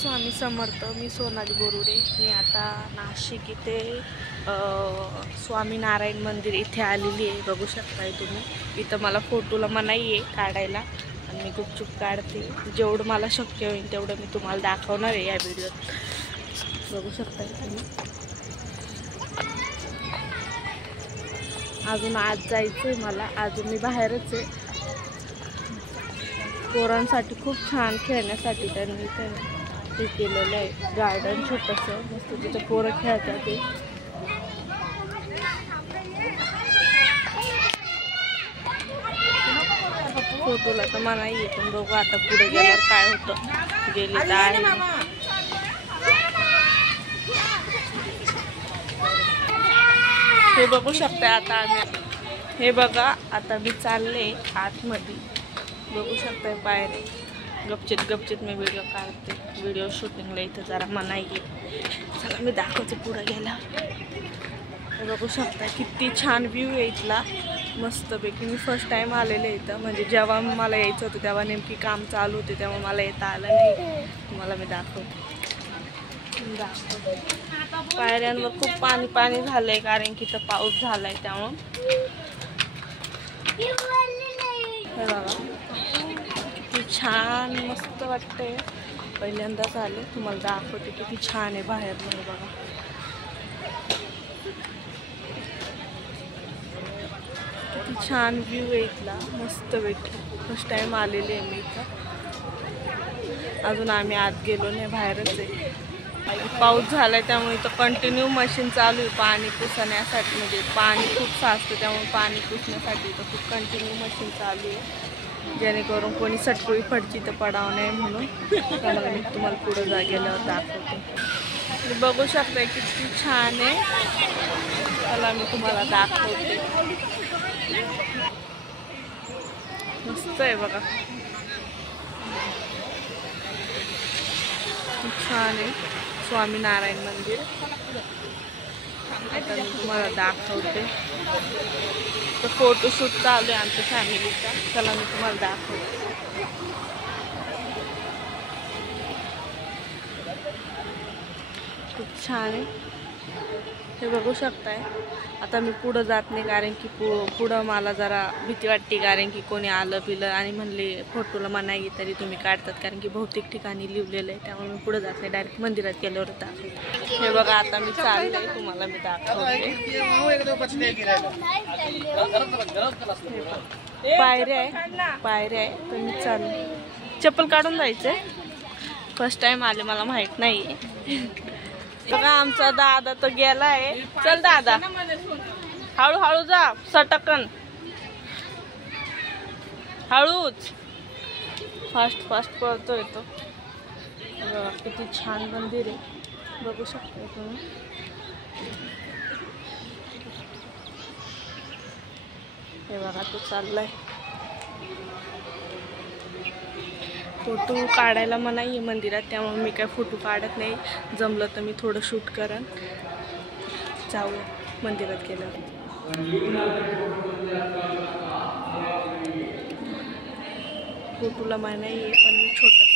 स्वामी समर्थ. मी सोनाली बोरुडे. मी आता नाशिक इथे स्वामीनारायण मंदिर इथे आलेली आहे. बघू शकताय तुम्ही. इथं मला फोटोला मनाई आहे काढायला आणि मी गुपचूप काढते. जेवढं मला शक्य होईल तेवढं मी तुम्हाला दाखवणार आहे या व्हिडिओत. बघू शकताय तुम्ही. अजून आज जायचं आहे मला. अजून मी बाहेरच आहे. पोरांसाठी खूप छान खेळण्यासाठी त्यांनी ते केलेलं आहे. गार्डन छोटंसं मस्त तिथं पोरं खेळतात. ते फोटोला तर मला नाही पण बघू आता पुढे गेल्यावर काय होतं. गेले तर आहे. हे बघू शकता. आता आम्ही हे बघा आता मी चालले आतमध्ये. बघू शकताय पायरे. गपचित मी व्हिडिओ काढते. व्हिडिओ शूटिंगला इथं जरा मनाई आहे. चला मी दाखवते पुढे गेल्यावर. हे बघू शकता किती छान व्ह्यू आहे इथला. मस्तपैकी. मी फर्स्ट टाईम आलेले इथं. म्हणजे जेव्हा मला यायचं होतं तेव्हा नेमकी काम चालू होते तेव्हा मला येता आलं नाही. तुम्हाला मी दाखवते. पायऱ्यांवर खूप पाणी झालंय कारण की इथं पाऊस झालाय त्यामुळं. हे बघा किती छान मस्त वाटतंय. पहिल्यांदाच आले. तुम्हाला दाखवते किती छान आहे बाहेर. म्हणून बघा किती छान व्ह्यू आहे इथला. मस्त पैकी. फर्स्ट टाइम आलेली आहे मी इथं. अजून आम्ही आत गेलो नाही. बाहेरच आहे. पाऊस झालाय त्यामुळे इथं कंटिन्यू मशीन चालू आहे पाणी पुसण्यासाठी. म्हणजे पाणी खूप साचतं त्यामुळे पाणी पुसण्यासाठी इथं खूप कंटिन्यू मशीन चालू आहे. जेणेकरून कोणी सटकोळी फडची तर पडावं नाही म्हणून. त्यामुळे मी तुम्हाला पुढे गेल्यावर दाखवते. बघू शकता किती छान आहे. त्याला मी तुम्हाला दाखवते. मस्त आहे बघा. खूप छान आहे स्वामीनारायण मंदिर. आता मी तुम्हाला दाखवते. तर फोटोशूट चालू आहे आमच्या फॅमिलीचा. चला मी तुम्हाला दाखवते. खूप छान आहे. हे बघू शकताय. आता मी पुढं जात नाही कारण की पुढं मला जरा भीती वाटते कारण की कोणी आलं पिलं आणि म्हणले फोटोला मनाई तरी तुम्ही काढतात कारण की बहुतेक ठिकाणी लिहिलेलं आहे. त्यामुळे मी पुढं जात नाही. डायरेक्ट मंदिरात गेल्यावर दाखवते. हे बघा आता मी चालले. तुम्हाला मी दाखवते. पायऱ्या आहे तर मी चालले. चप्पल काढून जायचंय. फर्स्ट टाइम आले मला माहित नाही. बघा आमचा दादा तर गेलाय. चल दादा हळूहळू जा. सटकन हळूच. फास्ट पळतोय तो. किती छान मंदिर आहे. बघू शकता तुम्ही. हे बघा तो चाललाय. फोटो काढायला मनाई आहे मंदिरात त्यामुळे मी काय फोटो काढत नाही. जमलं तर मी थोडं शूट करेन. जाऊ मंदिरात गेल्यावर. फोटोला मनाई आहे पण मी छोटं